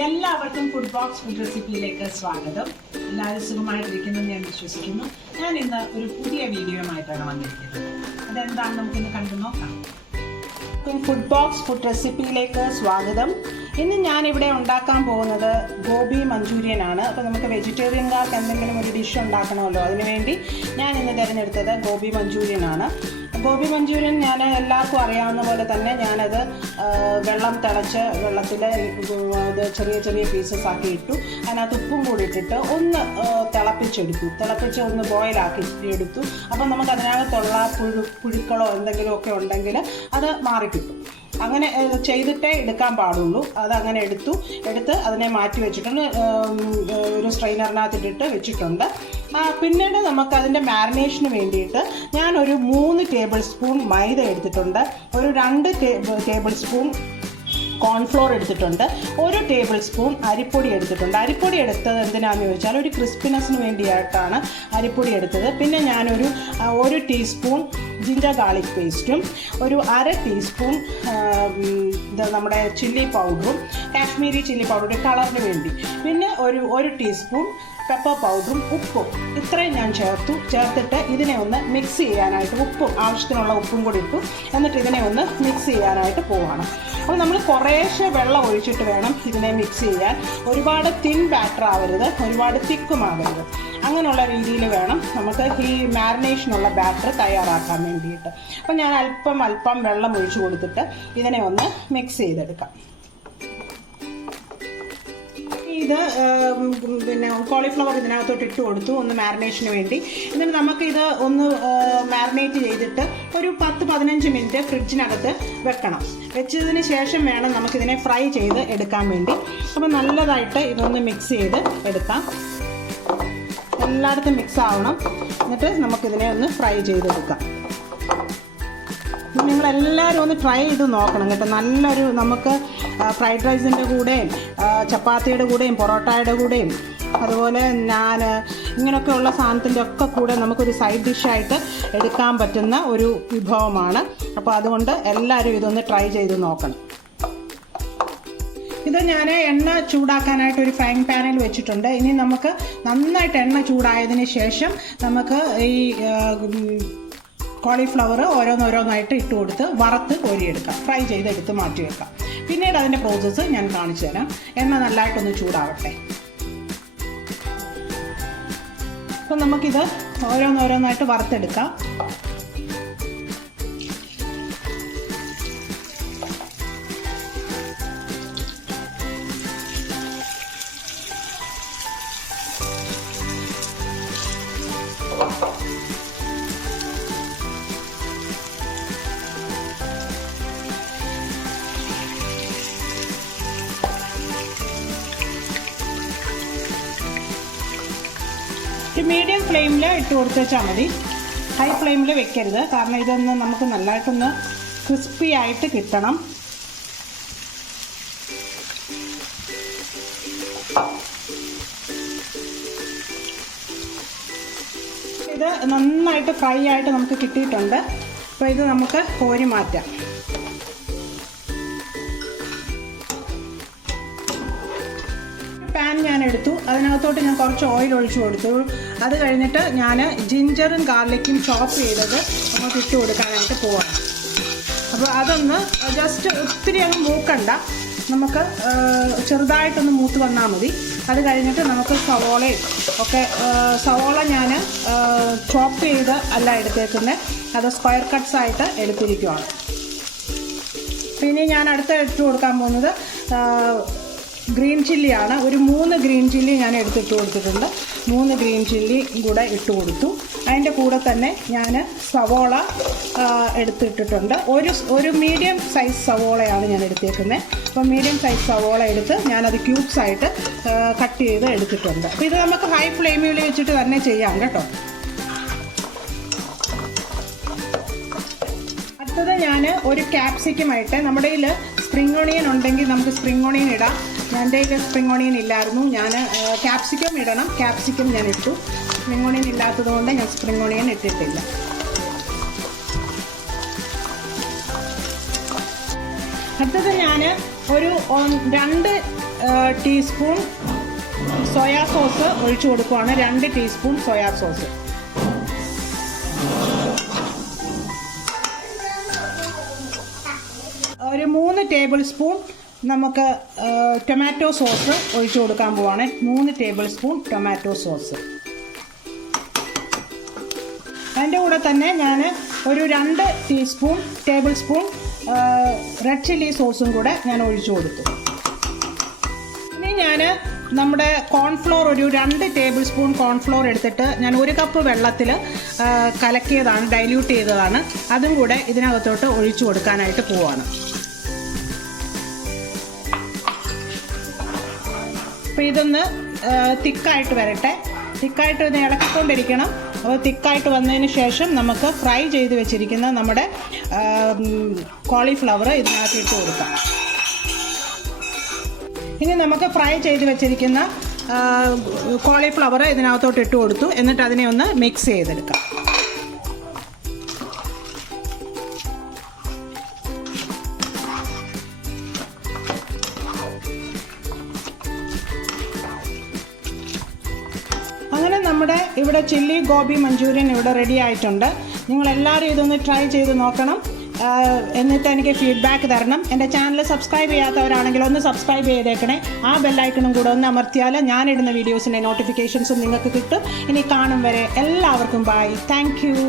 എല്ലാവർക്കും food box food റെസിപ്പിയിലേക്ക് സ്വാഗതം. എല്ലാവരും സുഖമായിട്ടിരിക്കുന്നു ഞാൻ വിശ്വസിക്കുന്നു. ഞാൻ ഇന്ന് ഒരു പുതിയ വീഡിയോയുമായിട്ടാണ് വന്നിരിക്കുന്നത്. അതെന്താണ് നമുക്കിന്ന് കണ്ടു നോക്കാം. ഫുഡ് ബോക്സ് ഫുഡ് റെസിപ്പിയിലേക്ക് സ്വാഗതം. ഇന്ന് ഞാനിവിടെ ഉണ്ടാക്കാൻ പോകുന്നത് ഗോബി മഞ്ചൂരിയൻ ആണ്. അപ്പോൾ നമുക്ക് വെജിറ്റേറിയൻകാർക്ക് എന്തെങ്കിലും ഒരു ഡിഷ് ഉണ്ടാക്കണമല്ലോ, അതിനുവേണ്ടി ഞാൻ ഇന്ന് തിരഞ്ഞെടുത്തത് ഗോബി മഞ്ചൂരിയൻ ആണ്. ഗോബി മഞ്ചൂരിയൻ ഞാൻ എല്ലാവർക്കും അറിയാവുന്ന പോലെ തന്നെ ഞാനത് വെള്ളം തിളച്ച് വെള്ളത്തിൽ അത് ചെറിയ ചെറിയ പീസസ് ആക്കി ഇട്ടു. അതിനകത്ത് ഉപ്പും കൂടി ഇട്ടിട്ട് ഒന്ന് തിളപ്പിച്ച് ഒന്ന് ബോയിലാക്കി എടുത്തു. അപ്പം നമുക്ക് അതിനകത്തുള്ള പുഴുക്കളോ എന്തെങ്കിലുമൊക്കെ ഉണ്ടെങ്കിൽ അത് മാറിക്കിട്ടും. അങ്ങനെ ചെയ്തിട്ടേ എടുക്കാൻ പാടുള്ളൂ. അതങ്ങനെ എടുത്ത് അതിനെ മാറ്റി വെച്ചിട്ടുണ്ട്. ഒരു സ്ട്രെയിനറിനകത്തിട്ടിട്ട് വെച്ചിട്ടുണ്ട്. പിന്നീട് നമുക്ക് അതിൻ്റെ മാരിനേഷന് വേണ്ടിയിട്ട് ഞാനൊരു 3 ടേബിൾ സ്പൂൺ മൈദ എടുത്തിട്ടുണ്ട്. ഒരു 2 ടേബിൾ സ്പൂൺ കോൺഫ്ലോർ എടുത്തിട്ടുണ്ട്. 1 ടേബിൾ സ്പൂൺ അരിപ്പൊടി എടുത്തിട്ടുണ്ട്. അരിപ്പൊടി എടുത്തത് എന്തിനാണെന്ന് ചോദിച്ചാൽ ഒരു ക്രിസ്പിനെസ്സിന് വേണ്ടിയിട്ടാണ് അരിപ്പൊടി എടുത്തത്. പിന്നെ ഞാനൊരു 1 ടീസ്പൂൺ ജിഞ്ചർ ഗാർലിക് പേസ്റ്റും ഒരു 1/2 ടീസ്പൂൺ നമ്മുടെ ചില്ലി പൗഡറും കാശ്മീരി ചില്ലി പൗഡർ കളറിന് വേണ്ടി, പിന്നെ ഒരു ടീസ്പൂൺ പെപ്പർ പൗഡറും ഉപ്പും, ഇത്രയും ഞാൻ ചേർത്തിട്ട് ഇതിനെ ഒന്ന് മിക്സ് ചെയ്യാനായിട്ട് ആവശ്യത്തിനുള്ള ഉപ്പും കൂടി ഇട്ടു. എന്നിട്ട് ഇതിനെ ഒന്ന് മിക്സ് ചെയ്യാനായിട്ട് പോവുകയാണ്. അപ്പോൾ നമ്മൾ കുറേശ്ശെ വെള്ളം ഒഴിച്ചിട്ട് വേണം ഇതിനെ മിക്സ് ചെയ്യാൻ. ഒരുപാട് തിൻ ബാറ്റർ ആവരുത്, ഒരുപാട് തിക്കുമാകരുത്. അങ്ങനെയുള്ള രീതിയിൽ വേണം നമുക്ക് ഈ മാരിനേഷനുള്ള ബാറ്റർ തയ്യാറാക്കാൻ വേണ്ടിയിട്ട്. അപ്പോൾ ഞാൻ അല്പം വെള്ളം ഒഴിച്ചു കൊടുത്തിട്ട് ഇതിനെ ഒന്ന് മിക്സ് ചെയ്തെടുക്കാം. ഇത് പിന്നെ കോളിഫ്ലവർ ഇതിനകത്തോട്ട് ഇട്ട് കൊടുത്തു ഒന്ന് മാരിനേഷന് വേണ്ടി. എന്നിട്ട് നമുക്കിത് ഒന്ന് മാരിനേറ്റ് ചെയ്തിട്ട് ഒരു 10-15 മിനിറ്റ് ഫ്രിഡ്ജിനകത്ത് വെക്കണം. വെച്ചതിന് ശേഷം വേണം നമുക്കിതിനെ ഫ്രൈ ചെയ്ത് എടുക്കാൻ വേണ്ടി. അപ്പോൾ നല്ലതായിട്ട് ഇതൊന്ന് മിക്സ് ചെയ്ത് എടുക്കാം. എല്ലായിടത്തും മിക്സ് ആവണം. എന്നിട്ട് നമുക്കിതിനെ ഒന്ന് ഫ്രൈ ചെയ്തെടുക്കാം. നിങ്ങളെല്ലാവരും ഒന്ന് ട്രൈ ചെയ്ത് നോക്കണം കേട്ടോ. നല്ലൊരു നമുക്ക് ഫ്രൈഡ് റൈസിൻ്റെ കൂടെയും ചപ്പാത്തിയുടെ കൂടെയും പൊറോട്ടയുടെ കൂടെയും അതുപോലെ ഇങ്ങനെയൊക്കെയുള്ള സാധനത്തിൻ്റെ ഒക്കെ കൂടെ നമുക്കൊരു സൈഡ് ഡിഷായിട്ട് എടുക്കാൻ പറ്റുന്ന ഒരു വിഭവമാണ്. അപ്പോൾ അതുകൊണ്ട് എല്ലാവരും ഇതൊന്ന് ട്രൈ ചെയ്ത് നോക്കണം. ഇത് ഞാൻ എണ്ണ ചൂടാക്കാനായിട്ട് ഒരു ഫ്രൈങ് പാനിൽ വെച്ചിട്ടുണ്ട്. ഇനി നമുക്ക് നന്നായിട്ട് എണ്ണ ചൂടായതിന് ശേഷം നമുക്ക് ഈ കോളിഫ്ലവർ ഓരോന്നോരോന്നായിട്ട് ഇട്ട് കൊടുത്ത് വറുത്ത് കോരിയെടുക്കാം. ഫ്രൈ ചെയ്തെടുത്ത് മാറ്റി വെക്കാം. പിന്നീട് അതിൻ്റെ പ്രോസസ്സ് ഞാൻ കാണിച്ചു തരാം. എണ്ണ നല്ലതായിട്ടൊന്ന് ചൂടാവട്ടെ. അപ്പം നമുക്കിത് ഓരോന്നോരോന്നായിട്ട് വറുത്തെടുക്കാം. മീഡിയം ഫ്ലെയിമിൽ ഇട്ട് കൊടുത്ത് വെച്ചാൽ മതി. ഹൈ ഫ്ലെയിമിൽ വെക്കരുത്, കാരണം ഇതൊന്ന് നമുക്ക് നല്ലതായിട്ടൊന്ന് ക്രിസ്പി ആയിട്ട് കിട്ടണം. ഇത് നന്നായിട്ട് ഫ്രൈ ആയിട്ട് നമുക്ക് കിട്ടിയിട്ടുണ്ട്. അപ്പോൾ ഇത് നമുക്ക് കോരി മാറ്റാം. പാൻ ഞാൻ എടുത്തു. അതിനകത്തോട്ട് ഞാൻ കുറച്ച് ഓയിൽ ഒഴിച്ചു കൊടുത്തു. അത് കഴിഞ്ഞിട്ട് ഞാൻ ജിഞ്ചറും ഗാർലിക്കും ചോപ്പ് ചെയ്തത് നമുക്ക് ഇട്ട് കൊടുക്കാനായിട്ട് പോവാം. അപ്പോൾ അതൊന്ന് ജസ്റ്റ് ഒത്തിരി അങ്ങ് മൂക്കണ്ട, നമുക്ക് ചെറുതായിട്ടൊന്ന് മൂത്ത് വന്നാൽ മതി. അത് കഴിഞ്ഞിട്ട് നമുക്ക് സവോളയും ഒക്കെ, സവോള ഞാൻ ചോപ്പ് ചെയ്ത് അല്ല എടുത്തേക്കുന്നത്, അത് സ്ക്വയർ കട്ട്സ് ആയിട്ട് എടുത്തിരിക്കുവാണ്. പിന്നെ ഞാൻ അടുത്ത ഇട്ട് കൊടുക്കാൻ പോകുന്നത് ഗ്രീൻ ചില്ലിയാണ്. ഒരു 3 ഗ്രീൻ ചില്ലി ഞാൻ എടുത്തിട്ട് കൊടുത്തിട്ടുണ്ട്. 3 ഗ്രീൻ ചില്ലി കൂടെ ഇട്ട് കൊടുത്തു. അതിൻ്റെ കൂടെ തന്നെ ഞാൻ സവോള എടുത്തിട്ടിട്ടുണ്ട്. ഒരു മീഡിയം സൈസ് സവോളയാണ് ഞാൻ എടുത്തേക്കുന്നത്. അപ്പോൾ മീഡിയം സൈസ് സവോള എടുത്ത് ഞാനത് ക്യൂബ്സ് ആയിട്ട് കട്ട് ചെയ്ത് എടുത്തിട്ടുണ്ട്. അപ്പോൾ ഇത് നമുക്ക് ഹൈ ഫ്ലെയിമിൽ വെച്ചിട്ട് തന്നെ ചെയ്യാം കേട്ടോ. അടുത്തത് ഞാൻ ഒരു ക്യാപ്സിക്കമായിട്ട്, നമ്മുടെ കയ്യിൽ സ്പ്രിംഗ് ഓണിയൻ ഉണ്ടെങ്കിൽ നമുക്ക് സ്പ്രിംഗ് ഓണിയൻ ഇടാം. എൻ്റെ കയ്യിൽ സ്പ്രിംഗ് ഓണിയൻ ഇല്ലായിരുന്നു. ഞാൻ ക്യാപ്സിക്കം ഇടണം. ക്യാപ്സിക്കം ഞാൻ ഇട്ടു. സ്പ്രിംഗ് ഓണിയൻ ഇല്ലാത്തത് കൊണ്ട് ഞാൻ സ്പ്രിംഗ് ഓണിയൻ ഇട്ടിട്ടില്ല. അടുത്തത് ഞാൻ ഒരു 2 ടീസ്പൂൺ സോയാ സോസ് ഒഴിച്ചു കൊടുക്കുകയാണ്. 2 ടീസ്പൂൺ സോയാ സോസ്. ഒരു 3 ടേബിൾ സ്പൂൺ നമുക്ക് ടൊമാറ്റോ സോസ് ഒഴിച്ചു കൊടുക്കാൻ പോവാണ്. 3 ടേബിൾ സ്പൂൺ ടൊമാറ്റോ സോസ്. അതിൻ്റെ കൂടെ തന്നെ ഞാൻ ഒരു 2 ടേബിൾ സ്പൂൺ റെഡ് ചില്ലി സോസും കൂടെ ഞാൻ ഒഴിച്ചു കൊടുത്തു. ഇനി ഞാൻ നമ്മുടെ കോൺഫ്ലോർ ഒരു 2 ടേബിൾ സ്പൂൺ കോൺഫ്ലോർ എടുത്തിട്ട് ഞാൻ 1 കപ്പ് വെള്ളത്തിൽ കലക്കിയതാണ്, ഡൈല്യൂട്ട് ചെയ്തതാണ്. അതും കൂടെ ഇതിനകത്തോട്ട് ഒഴിച്ചു കൊടുക്കാനായിട്ട് പോവാണ്. അപ്പോൾ ഇതൊന്ന് തിക്കായിട്ട് വരട്ടെ. തിക്കായിട്ട് ഇത് ഇളക്കിക്കൊണ്ടിരിക്കണം. അപ്പോൾ തിക്കായിട്ട് വന്നതിന് ശേഷം നമുക്ക് ഫ്രൈ ചെയ്ത് വെച്ചിരിക്കുന്ന നമ്മുടെ കോളിഫ്ലവർ ഇതിനകത്ത് ഇട്ട് കൊടുക്കാം. ഇനി നമുക്ക് ഫ്രൈ ചെയ്ത് വെച്ചിരിക്കുന്ന കോളിഫ്ലവർ ഇതിനകത്തോട്ട് ഇട്ട് കൊടുത്തു. എന്നിട്ട് അതിനെ ഒന്ന് മിക്സ് ചെയ്തെടുക്കാം. അങ്ങനെ നമ്മുടെ ഇവിടെ ചില്ലി ഗോബി മഞ്ചൂരിയൻ ഇവിടെ റെഡി ആയിട്ടുണ്ട്. നിങ്ങളെല്ലാവരും ഇതൊന്ന് ട്രൈ ചെയ്ത് നോക്കണം. എന്നിട്ട് എനിക്ക് ഫീഡ്ബാക്ക് തരണം. എൻ്റെ ചാനൽ സബ്സ്ക്രൈബ് ചെയ്യാത്തവരാണെങ്കിൽ ഒന്ന് സബ്സ്ക്രൈബ് ചെയ്തേക്കണേ. ആ ബെല്ലൈക്കണും കൂടെ ഒന്ന് അമർത്തിയാൽ ഞാനിടുന്ന വീഡിയോസിൻ്റെ നോട്ടിഫിക്കേഷൻസും നിങ്ങൾക്ക് കിട്ടും. ഇനി കാണും വരെ എല്ലാവർക്കും ബൈ. Thank you.